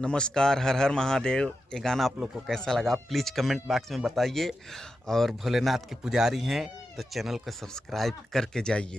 नमस्कार, हर हर महादेव। ये गाना आप लोग को कैसा लगा प्लीज़ कमेंट बॉक्स में बताइए। और भोलेनाथ के पुजारी हैं तो चैनल को सब्सक्राइब करके जाइए।